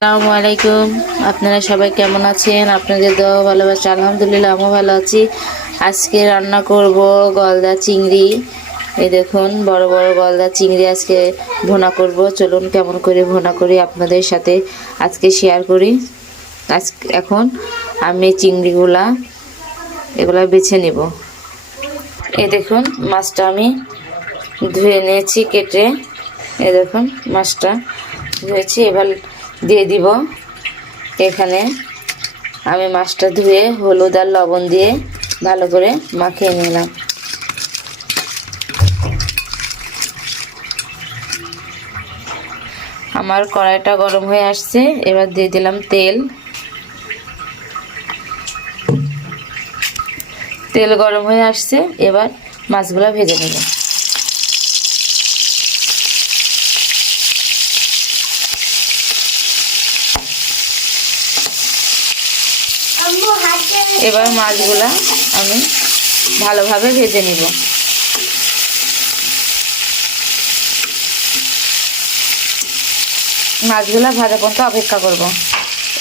আসসালামু আলাইকুম। আপনারা সবাই কেমন আছেন? আপনাদের দোয়া ভালোবাসা আলহামদুলিল্লাহ আমিও ভালো আছি। আজকে রান্না করব গলদা চিংড়ি। এই দেখুন বড় বড় গলদা চিংড়ি আজকে ভুনা করব। চলুন কেমন করে ভুনা করি আপনাদের সাথে আজকে শেয়ার করি। এখন আমি চিংড়িগুলা এগুলা বেছে নেব। এই দেখুন মাছটা আমি ধুয়ে নিয়েছি কেটে। এই দেখুন মাছটা ধুয়েছি। এবার দিয়ে দিব এখানে। আমি মাছটা ধুয়ে হলুদ আর লবণ দিয়ে ভালো করে মাখিয়ে নিলাম। আমার কড়াইটা গরম হয়ে আসছে। এবার দিয়ে দিলাম তেল। তেল গরম হয়ে আসছে। এবার মাছগুলো ভেজে নেব। এবার মাছগুলা আমি ভালোভাবে ভেজে নিব। মাছগুলা ভাজা পর্যন্ত অপেক্ষা করব।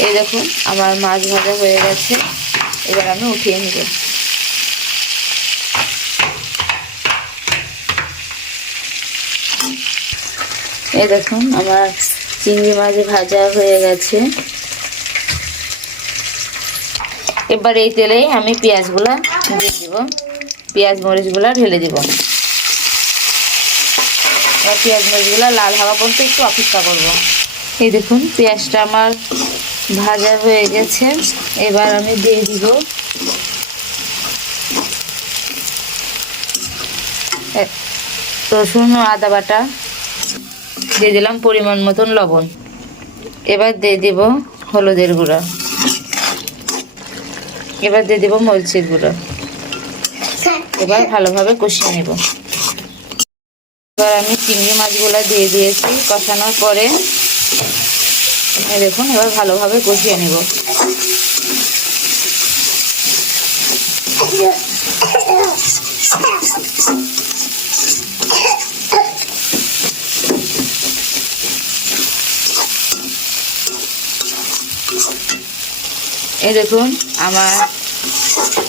এই দেখুন আমার মাছ ভাজা হয়ে গেছে। এবার আমি উঠিয়ে নিব। এই দেখুন আমার চিংড়ি মাছ ভাজা হয়ে গেছে। এবার এই তেলেই আমি পেঁয়াজগুলা দিয়ে দিব। পেঁয়াজ মরিচগুলা ঢেলে দিব। এবার পেঁয়াজ মরিচগুলা লাল হওয়া পর্যন্ত একটু অপেক্ষা করব। এই দেখুন পেঁয়াজটা আমার ভাজা হয়ে গেছে। এবার আমি দিয়ে দিব রসুন ও আদা বাটা। দিয়ে দিলাম পরিমাণ মতন লবণ। এবার দিয়ে দিব হলুদের গুঁড়া। এবার দিয়ে দিব মরিচের গুঁড়ো। এবার ভালোভাবে কষিয়ে নেব। এবার আমি চিংড়ি মাছগুলো দিয়ে দিয়েছি। কষানোর পরে দেখুন এবার ভালোভাবে কষিয়ে নেব। এই দেখুন আমার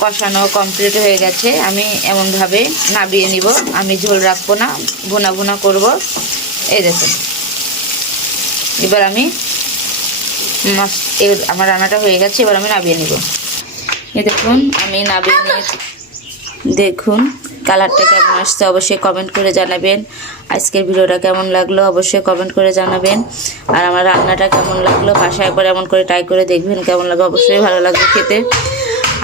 কষানো কমপ্লিট হয়ে গেছে। আমি এমনভাবে নাবিয়ে নিব। আমি ঝোল রাখবো না, ভুনা ভুনা করব। এই দেখুন এবার আমি মাছ আমার রান্নাটা হয়ে গেছে। এবার আমি নাবিয়ে নিব। এই দেখুন আমি নাবিয়ে নিয়ে দেখুন কালারটা কেমন আসছে অবশ্যই কমেন্ট করে জানাবেন। আজকের ভিডিওটা কেমন লাগলো অবশ্যই কমেন্ট করে জানাবেন। আর আমার রান্নাটা কেমন লাগলো বাসায় পরে এমন করে ট্রাই করে দেখবেন কেমন লাগবে। অবশ্যই ভালো লাগবে খেতে।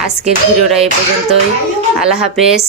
আজকের ভিডিওটা এই পর্যন্তই। আল্লাহ হাফেজ।